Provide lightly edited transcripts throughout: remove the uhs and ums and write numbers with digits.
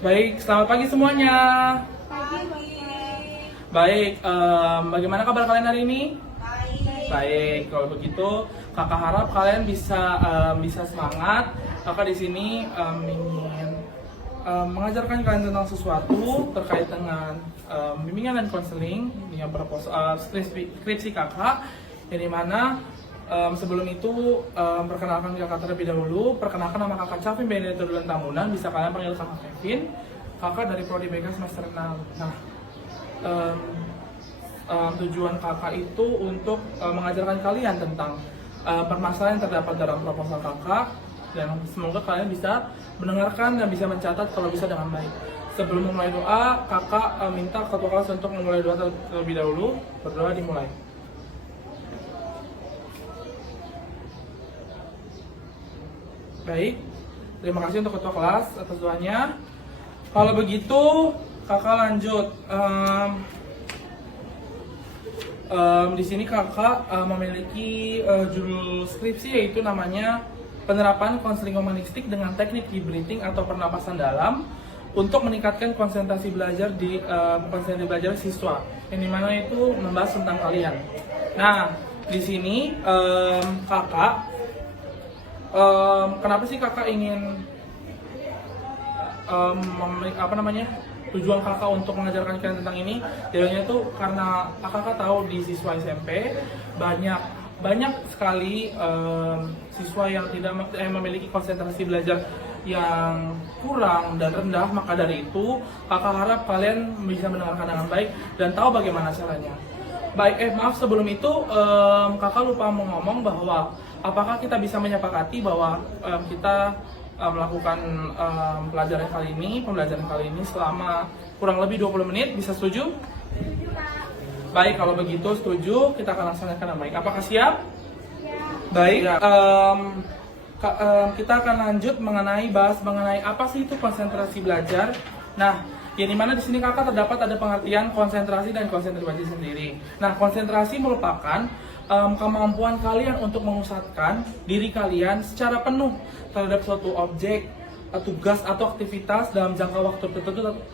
Baik, selamat pagi semuanya. Baik, bagaimana kabar kalian hari ini? Baik, kalau begitu kakak harap kalian bisa semangat. Kakak di sini ingin mengajarkan kalian tentang sesuatu terkait dengan bimbingan dan konseling yang proposal skripsi kakak, yang dimana sebelum itu perkenalkan kakak terlebih dahulu. Perkenalkan, nama kakak Calvin Benedetto Dulan Tamunan, bisa kalian panggil kakak Kevin. Kakak dari Prodi BK semester 6. Nah, tujuan kakak itu untuk mengajarkan kalian tentang permasalahan yang terdapat dalam proposal kakak, dan semoga kalian bisa mendengarkan dan bisa mencatat kalau bisa dengan baik. Sebelum memulai doa, kakak minta ketua kelas untuk memulai doa terlebih dahulu. Berdoa dimulai. Baik, terima kasih untuk ketua kelas atas doanya. Kalau begitu, kakak lanjut. Di sini kakak memiliki judul skripsi, yaitu namanya penerapan konseling humanistik dengan teknik deep breathing atau pernapasan dalam untuk meningkatkan konsentrasi belajar siswa. Yang dimana itu membahas tentang kalian. Nah, di sini kakak kenapa sih kakak ingin tujuan kakak untuk mengajarkan kalian tentang ini? Jadinya itu karena kakak tahu di siswa SMP banyak sekali siswa yang tidak memiliki konsentrasi belajar yang kurang dan rendah. Maka dari itu kakak harap kalian bisa mendengarkan dengan baik dan tahu bagaimana caranya. Baik, maaf sebelum itu kakak lupa ngomong bahwa apakah kita bisa menyepakati bahwa kita melakukan pembelajaran kali ini selama kurang lebih 20 menit, bisa setuju? Baik, kalau begitu setuju, kita akan laksanakan dengan baik. Apakah siap? Baik, kita akan lanjut bahas mengenai apa sih itu konsentrasi belajar. Nah, yang dimana di sini kakak terdapat ada pengertian konsentrasi dan konsentrasi sendiri. Nah, konsentrasi merupakan kemampuan kalian untuk memusatkan diri kalian secara penuh terhadap suatu objek, tugas atau aktivitas dalam jangka waktu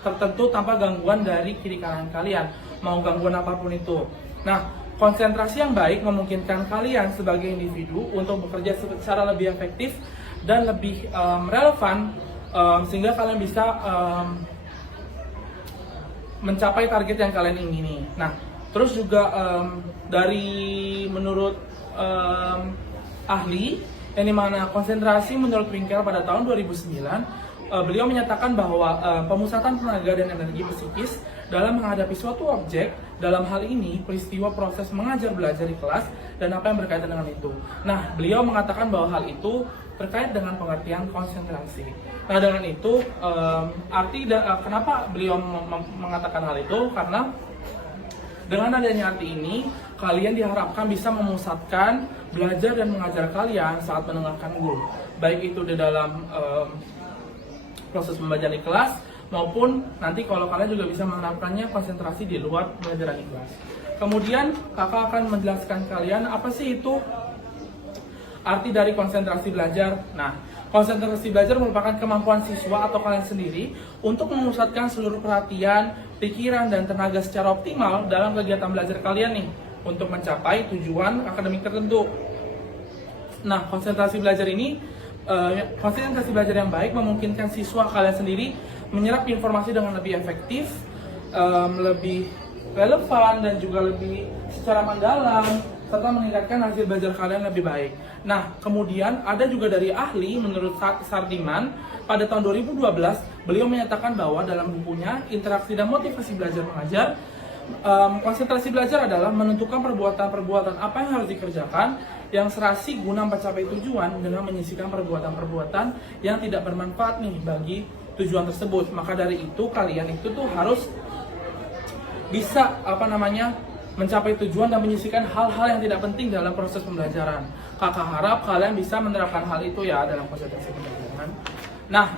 tertentu tanpa gangguan dari kiri kanan kalian, mau gangguan apapun itu. Nah, konsentrasi yang baik memungkinkan kalian sebagai individu untuk bekerja secara lebih efektif dan lebih relevan, sehingga kalian bisa mencapai target yang kalian ingini. Nah, terus juga menurut ahli, yang dimana konsentrasi menurut Winkel pada tahun 2009, beliau menyatakan bahwa pemusatan tenaga dan energi psikis dalam menghadapi suatu objek, dalam hal ini peristiwa proses mengajar belajar di kelas dan apa yang berkaitan dengan itu. Nah, beliau mengatakan bahwa hal itu terkait dengan pengertian konsentrasi. Nah, dengan itu kenapa beliau mengatakan hal itu? Karena dengan adanya arti ini, kalian diharapkan bisa memusatkan belajar dan mengajar kalian saat mendengarkan guru, baik itu di dalam proses pembelajaran di kelas, maupun nanti kalau kalian juga bisa menerapkannya konsentrasi di luar pembelajaran di kelas. Kemudian kakak akan menjelaskan kalian apa sih itu arti dari konsentrasi belajar. Nah, konsentrasi belajar merupakan kemampuan siswa atau kalian sendiri untuk memusatkan seluruh perhatian, pikiran, dan tenaga secara optimal dalam kegiatan belajar kalian nih untuk mencapai tujuan akademik tertentu. Nah, konsentrasi belajar yang baik memungkinkan siswa kalian sendiri menyerap informasi dengan lebih efektif, lebih relevan, dan juga lebih secara mendalam, serta meningkatkan hasil belajar kalian lebih baik. Nah, kemudian ada juga dari ahli, menurut Sardiman, pada tahun 2012, beliau menyatakan bahwa dalam bukunya Interaksi dan Motivasi Belajar Mengajar, konsentrasi belajar adalah menentukan perbuatan-perbuatan apa yang harus dikerjakan yang serasi guna mencapai tujuan dengan menyisihkan perbuatan-perbuatan yang tidak bermanfaat nih bagi tujuan tersebut. Maka dari itu kalian itu tuh harus bisa mencapai tujuan dan menyisihkan hal-hal yang tidak penting dalam proses pembelajaran. Kakak harap kalian bisa menerapkan hal itu ya dalam konsentrasi pembelajaran. Nah,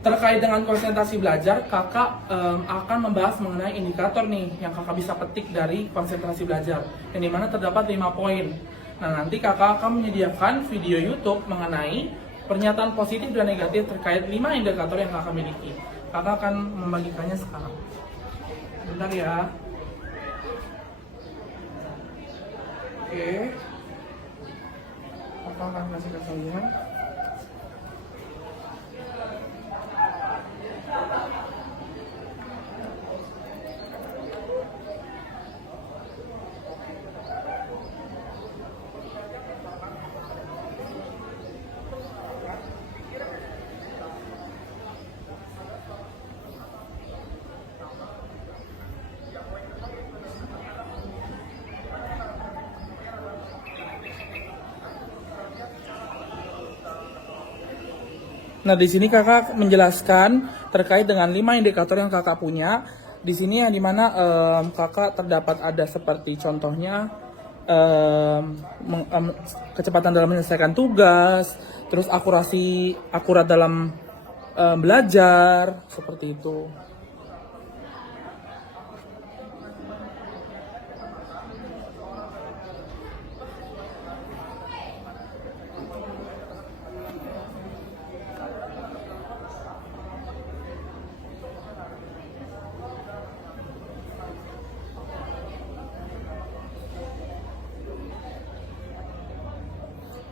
terkait dengan konsentrasi belajar, kakak akan membahas mengenai indikator nih yang kakak bisa petik dari konsentrasi belajar, yang dimana terdapat 5 poin. Nah, nanti kakak akan menyediakan video YouTube mengenai pernyataan positif dan negatif terkait 5 indikator yang kakak miliki. Kakak akan membagikannya sekarang. Bentar ya. Oke. Kakak akan kasih ke kalian. Nah, di sini kakak menjelaskan terkait dengan 5 indikator yang kakak punya. Di sini yang dimana kakak terdapat ada seperti contohnya kecepatan dalam menyelesaikan tugas, terus akurat dalam belajar, seperti itu.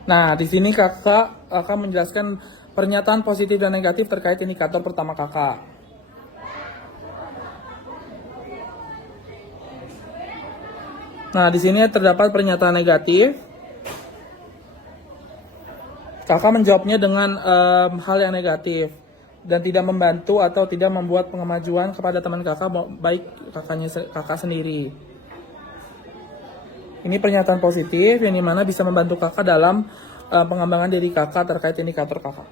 Nah, di sini kakak akan menjelaskan pernyataan positif dan negatif terkait indikator pertama kakak. Nah, di sini terdapat pernyataan negatif. Kakak menjawabnya dengan hal yang negatif dan tidak membantu atau tidak membuat kemajuan kepada teman kakak, baik kakak sendiri. Ini pernyataan positif yang dimana bisa membantu kakak dalam pengembangan diri kakak terkait indikator kakak.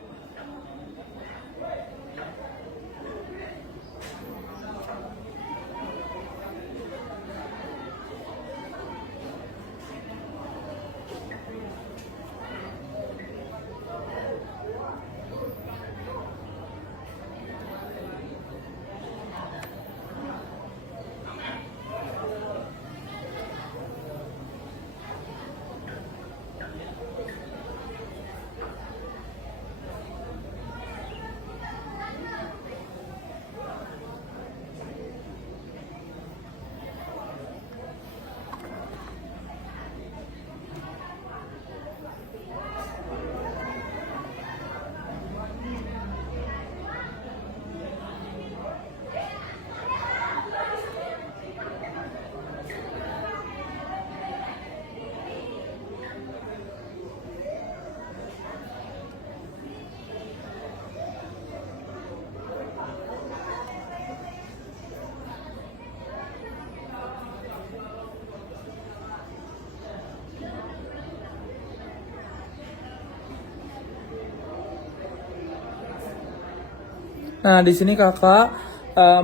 Nah, di sini kakak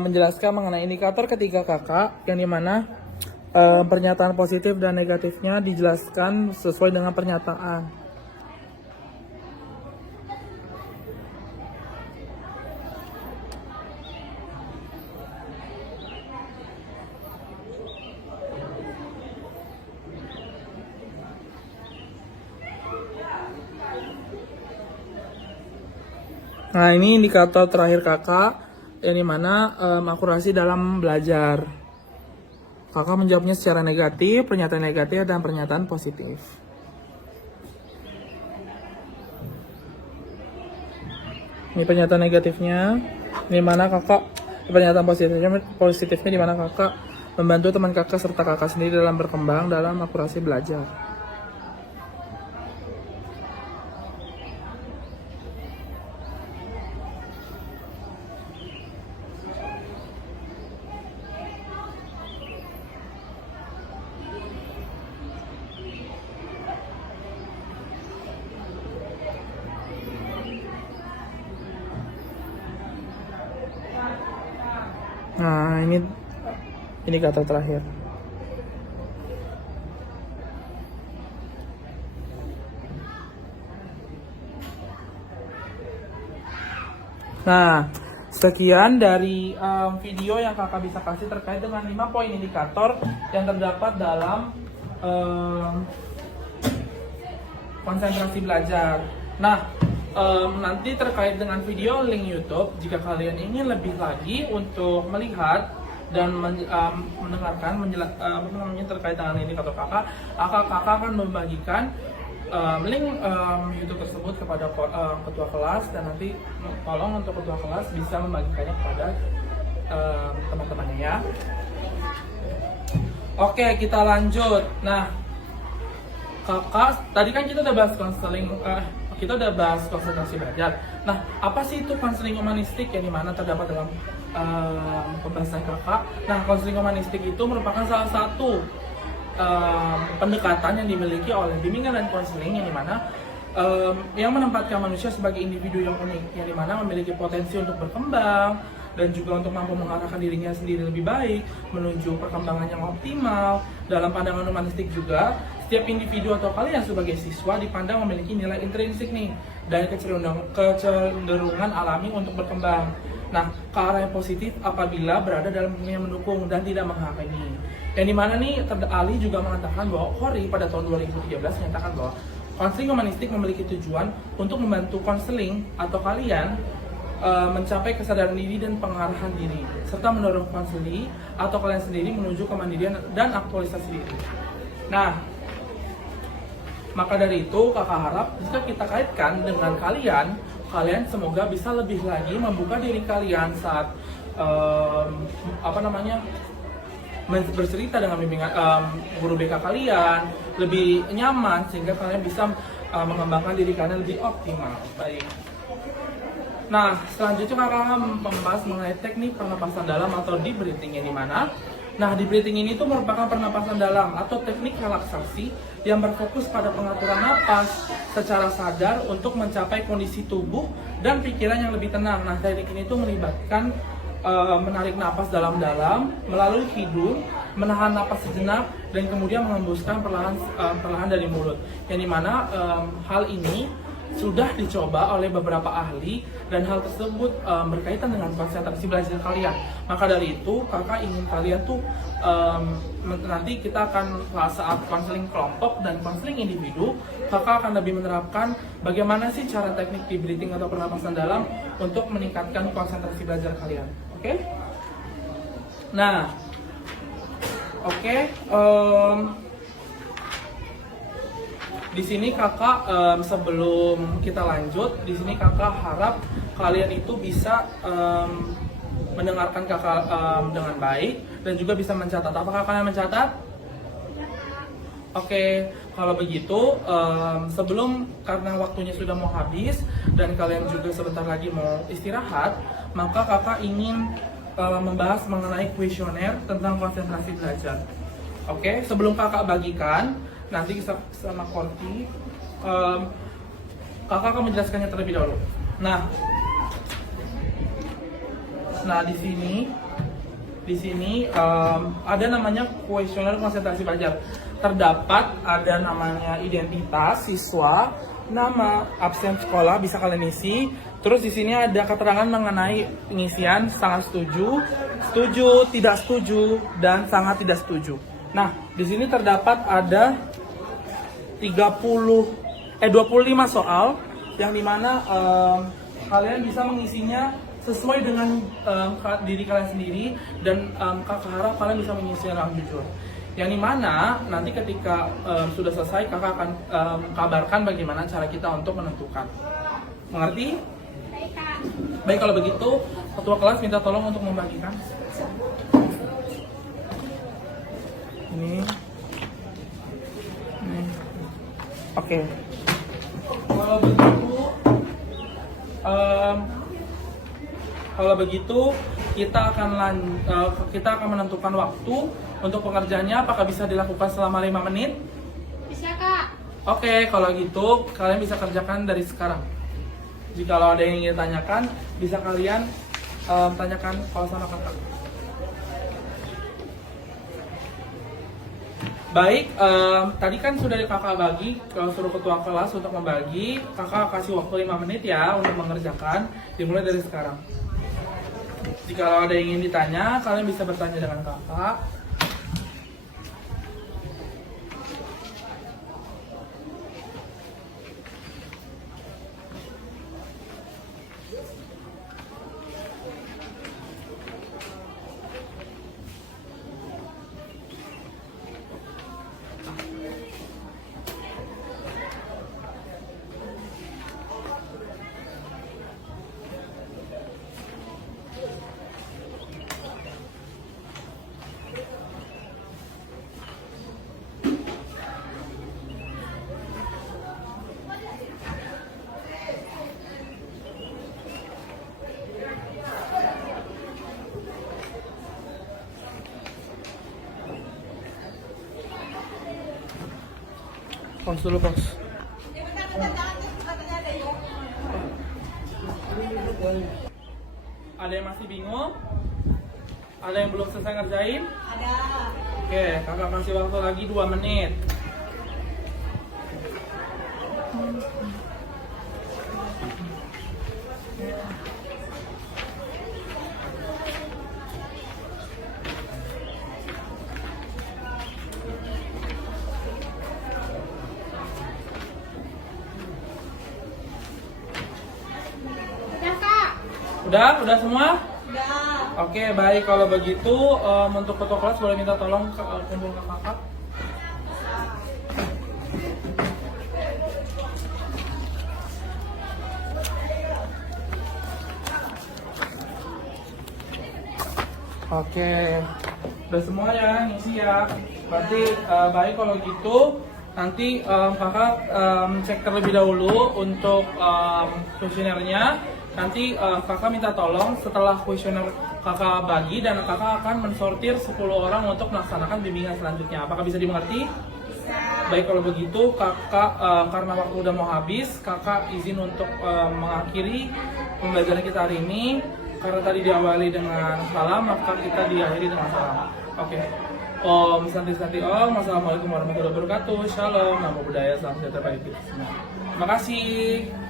menjelaskan mengenai indikator ketiga kakak, yang dimana pernyataan positif dan negatifnya dijelaskan sesuai dengan pernyataan. Nah, ini indikator terakhir kakak, yang dimana akurasi dalam belajar. Kakak menjawabnya secara negatif, pernyataan negatif, dan pernyataan positif. Ini pernyataan negatifnya, dimana kakak, pernyataan positifnya dimana kakak membantu teman kakak serta kakak sendiri dalam berkembang dalam akurasi belajar. Nah, ini indikator terakhir. Nah, sekian dari video yang kakak bisa kasih terkait dengan 5 poin indikator yang terdapat dalam konsentrasi belajar. Nah, nanti terkait dengan video link YouTube, jika kalian ingin lebih lagi untuk melihat dan mendengarkan terkait dengan ini kata kakak akan membagikan link YouTube tersebut kepada ketua kelas, dan nanti tolong untuk ketua kelas bisa membagikannya kepada teman-temannya ya. Oke, kita lanjut. Nah, kakak tadi kan kita udah bahas konseling, kita udah bahas konsentrasi belajar. Nah, apa sih itu konseling humanistik yang dimana terdapat dalam pembahasan kakak? Nah, konseling humanistik itu merupakan salah satu pendekatan yang dimiliki oleh bimbingan dan konseling yang dimana yang menempatkan manusia sebagai individu yang unik, yang dimana memiliki potensi untuk berkembang dan juga untuk mampu mengarahkan dirinya sendiri lebih baik menuju perkembangan yang optimal. Dalam pandangan humanistik juga, setiap individu atau kalian sebagai siswa dipandang memiliki nilai intrinsik nih dan kecenderungan alami untuk berkembang. Nah, ke arah yang positif apabila berada dalam dunia yang mendukung dan tidak menghakimi. Yang dimana nih, Ali juga mengatakan bahwa Khori pada tahun 2013 menyatakan bahwa konseling humanistik memiliki tujuan untuk membantu konseling atau kalian mencapai kesadaran diri dan pengarahan diri, serta mendorong konseli atau kalian sendiri menuju kemandirian dan aktualisasi diri. Nah, maka dari itu kakak harap jika kita kaitkan dengan kalian semoga bisa lebih lagi membuka diri kalian saat bercerita dengan bimbingan guru BK kalian lebih nyaman, sehingga kalian bisa mengembangkan diri kalian lebih optimal. Baik. Nah, selanjutnya kakak akan membahas mengenai teknik pernapasan dalam atau deep breathing yang dimana. Nah, deep breathing ini tuh merupakan pernapasan dalam atau teknik relaksasi yang berfokus pada pengaturan napas secara sadar untuk mencapai kondisi tubuh dan pikiran yang lebih tenang. Nah, teknik ini tuh melibatkan menarik napas dalam-dalam melalui hidung, menahan napas sejenak, dan kemudian mengembuskan perlahan dari mulut. Yang dimana hal ini sudah dicoba oleh beberapa ahli dan hal tersebut berkaitan dengan konsentrasi belajar kalian. Maka dari itu kakak ingin kalian tuh nanti kita akan saat konseling kelompok dan konseling individu, kakak akan lebih menerapkan bagaimana sih cara teknik deep breathing atau pernapasan dalam untuk meningkatkan konsentrasi belajar kalian. Oke? Nah, oke. Di sini kakak sebelum kita lanjut, di sini kakak harap kalian itu bisa mendengarkan kakak dengan baik dan juga bisa mencatat. Apakah kalian mencatat? Oke, kalau begitu sebelum, karena waktunya sudah mau habis dan kalian juga sebentar lagi mau istirahat, maka kakak ingin membahas mengenai kuesioner tentang konsentrasi belajar. Oke, sebelum kakak bagikan nanti sama Korti, kakak akan menjelaskannya terlebih dahulu. Nah di sini ada namanya kuesioner konsentrasi belajar. Terdapat ada namanya identitas siswa, nama, absen sekolah bisa kalian isi. Terus di sini ada keterangan mengenai pengisian sangat setuju, setuju, tidak setuju, dan sangat tidak setuju. Nah, di sini terdapat ada 25 soal yang dimana kalian bisa mengisinya sesuai dengan diri kalian sendiri, dan kakak harap kalian bisa mengisinya dengan jujur. Yang dimana nanti ketika sudah selesai kakak akan kabarkan bagaimana cara kita untuk menentukan. Mengerti? Baik, kalau begitu ketua kelas minta tolong untuk membagikan. Ini. Oke. Kalau begitu kita akan menentukan waktu untuk pengerjaannya. Apakah bisa dilakukan selama 5 menit? Bisa, Kak. Oke, kalau gitu kalian bisa kerjakan dari sekarang. Jika ada yang ingin tanyakan, bisa kalian tanyakan kalau sama kakak. Baik, tadi kan sudah kakak bagi, suruh ketua kelas untuk membagi. Kakak kasih waktu 5 menit ya untuk mengerjakan, dimulai dari sekarang. Jika ada yang ingin ditanya, kalian bisa bertanya dengan kakak. Pause dulu, pause. Ada yang masih bingung? Ada yang belum selesai ngerjain? Ada. Oke, kakak kasih waktu lagi 2 menit. Udah, Kak. Udah semua? Udah. Oke, baik kalau begitu untuk ketua kelas boleh minta tolong kumpul ke kakak. Oke, udah semua ya, ngisi ya. Berarti baik kalau gitu nanti kakak cek terlebih dahulu untuk kuesionernya. Nanti kakak minta tolong setelah kuesioner kakak bagi dan kakak akan mensortir 10 orang untuk melaksanakan bimbingan selanjutnya. Apakah bisa dimengerti? Baik kalau begitu kakak karena waktu udah mau habis, kakak izin untuk mengakhiri pembelajaran kita hari ini. Karena tadi diawali dengan salam, maka kita diakhiri dengan salam. Oke. Om Santi Santi Om. Wassalamualaikum warahmatullahi wabarakatuh. Shalom. Namo Buddhaya. Salam sejahtera bagi kita semua. Terima kasih.